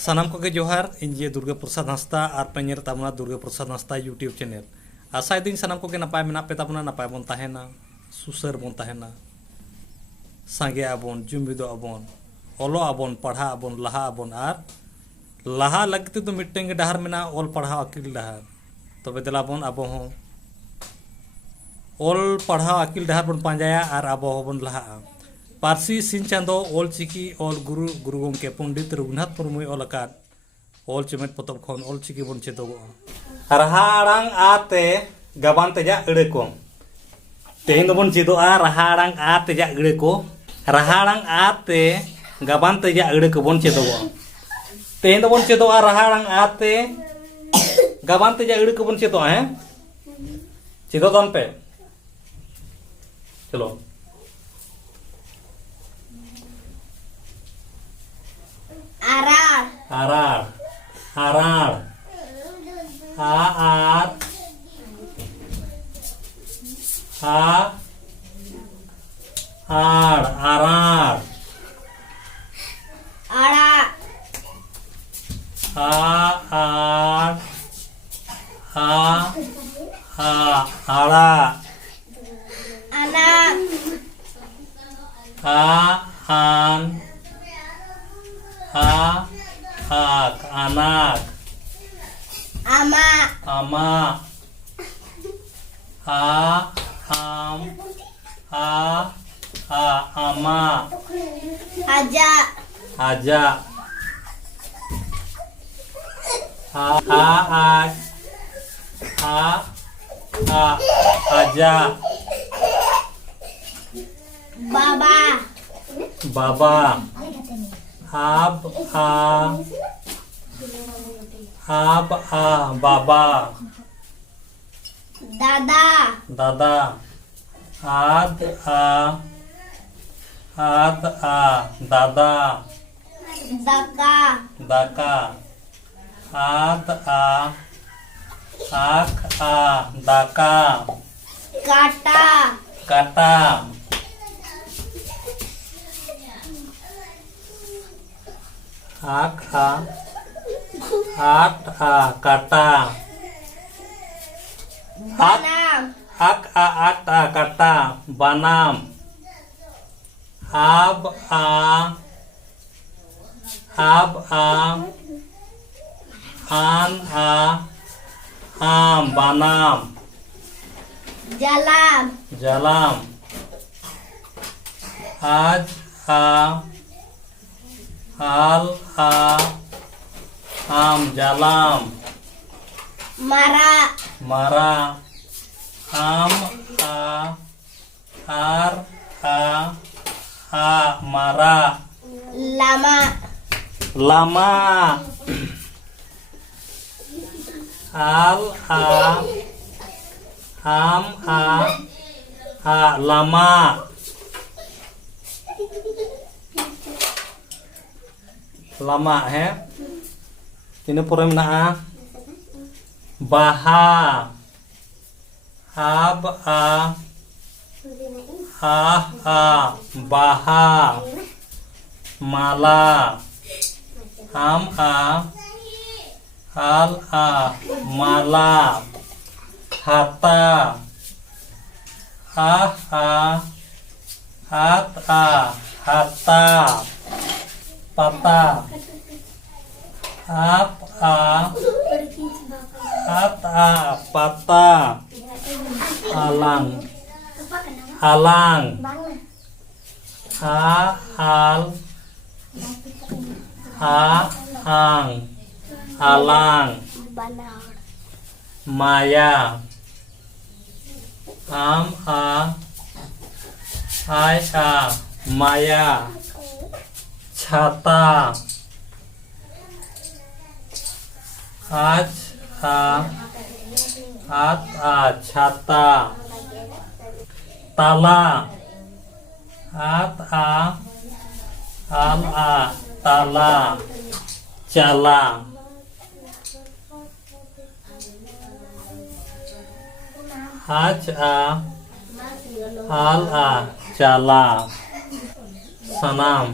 सानाम को के जोहार इन जे दुर्गा प्रसाद हंसदा और पे nail ताबना Durga Prasad Hansda YouTube channel आशा दिन सानाम को के नपाय मेना पे ताबना नपाय बोन ताहेना सुसर बोन ताहेना सांगे आबोन जुमिदो आबोन ओलो आबोन पढ़ा आबोन लहा आबोन और लहा लगते तो मिट्टेंगे डहार मेना ओल पढ़ा अकिल डहार तबे देला बोन आबो हो ओल पढ़ा अकिल डहार बोन पांजाया और आबो होबोन लहा पारसी सिन चांदो ओल चिकी ओल गुरु गुरु गंके पंडित रघुनाथ मुर्मु ओल अकाद ओल चमेत पतब खन ओल चिकी बोन चेदोगो राहाड़ांग आते गबान तेजा अड़े को तेहें दो बोन चेदोआ राहाड़ांग आ तेजा अड़े को राहाड़ांग आते गबान तेजा अड़े को बोन चेदोगो तेहें दो बोन चेदोआ राहाड़ांग आते गबान तेजा अड़े को बोन चेदोआ हैं चेदो दान पे चलो आरार आरार आरार आर आर आरार आड़ा आर आड़ा अनाक आन आक अनाक आमा आमा आम आमा आजा आजा आजा बाबा बाबा बाबा दादा दादा दादा दका दाका दाका काटा काटा काटा बनाम काटा बनाम आम बनाम जलाम जलाम आज आम जलाम मरा मरा आम मरा लमा लमा लमा lama he ini pura mina baha baha mala mala hata hata pata pata alang alang alang maya maya छाता छाता ताला ताला चाला चाला सनाम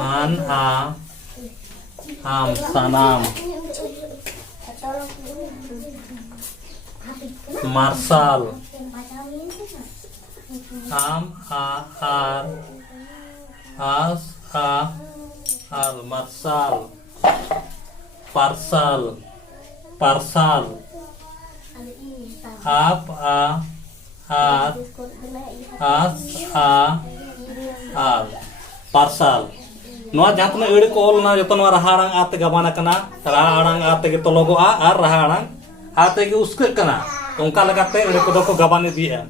an a am sanam marsal am a ar as a al marsal parsal parsal ap a ar as a al parsal नोआ जहाँ तना एड़ को ओल ना जो तना रहाड़ांग आते गबाना कना रहाड़ांग आते के तो लोगो आ रहाड़ांग आते के उसके कना उनका लगाते एड़ को दो को गबाने दिया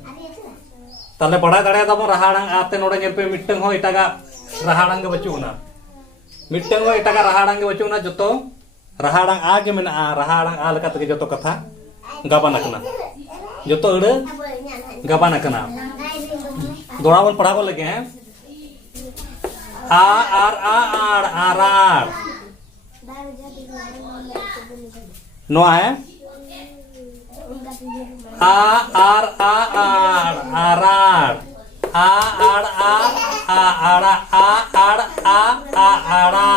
ताले बड़ा गड़े तब रहाड़ांग आते नोड़े के पे मिट्टंग हो इटागा रहाड़ांग के बचूना मिट्टंग हो इटागा रहाड़ांग के बचूना जो तो रहाड़ांग आगे में ना रहाड़ांग आ लगाते के जो तो कथा गबाना कना जो तो एड़ गबाना कना दोड़ावन पढ़ावो लगे हैं आ आर आ आर आरार नो है आ आर आ आर आरार आ आर आ आड़ा आ आड़ आ आड़ा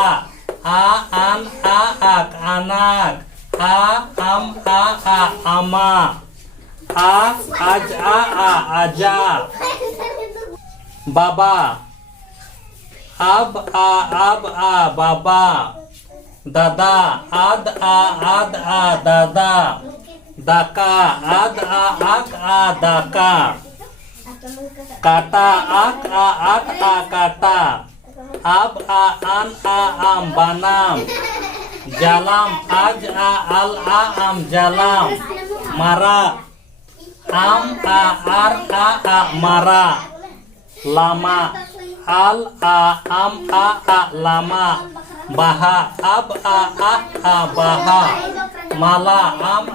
आ आन आ आक अनाक आ आम आ आमा आ आज आ आजा बाबा अब आ बाबा दादा आद आ दादा दाका आद आ दाका काटा आक आ काटा अब आन आम बनाम जालाम आज अल आम जालाम मारा आम आर मारा Lama al am lama baha ab baha mala am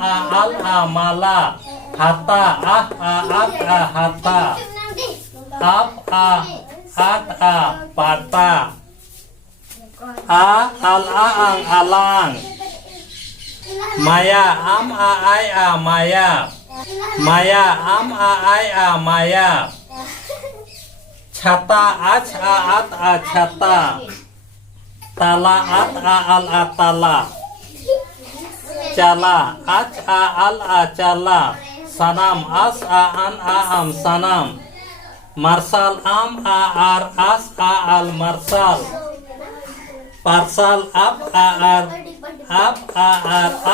al mala hata hata ab pata al ang alang maya am maya maya am maya छाता आज आत छाता ताला आत आल ताला चाला आज आल चाला सनाम आस आन आम सनाम मार्शल आम आर आस आल मार्शल पार्सल आप आर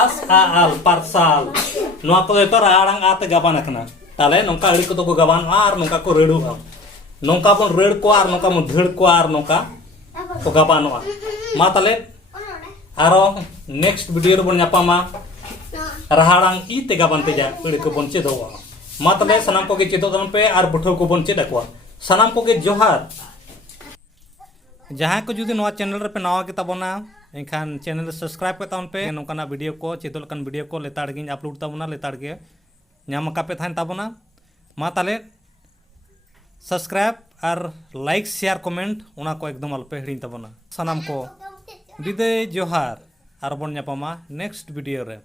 आस आल पार्सल नोआ को तो राड़ांग आते गबान अखना ताले नोंका अड़ी को तो गबान आर नोंका को रेडू नौका बन रेड़ को आर नौका मन धीड़ को आर नौका तो गबानोआ मा ताले आरो नेक्स्ट वीडियो रे बन ᱧᱟᱯᱟᱢᱟ रहाड़ांग ई ते गबान ते जा पेड़ को बन चेदोआ मा ताले सनाम को के चेदो दन पे आर बुठो को बन चेद अकवा सनाम को के जोहार जहां को जुदी नवा चैनल रे पे नवा के तबोना एखान चैनल सब्सक्राइब पे ताउन पे नौकाना वीडियो को चेदो लकन वीडियो को लेताड़ गिन अपलोड ताबोना लेताड़ के ᱧᱟᱢ का पे थान ताबोना मा ताले सब्सक्राइब और लाइक शेयर कमेंट उना को एकदम अलपे हिड़ी तबना सनाम को विदाय जोहार और बन ᱧᱟᱯᱟᱢᱟ नेक्स्ट वीडियो रे।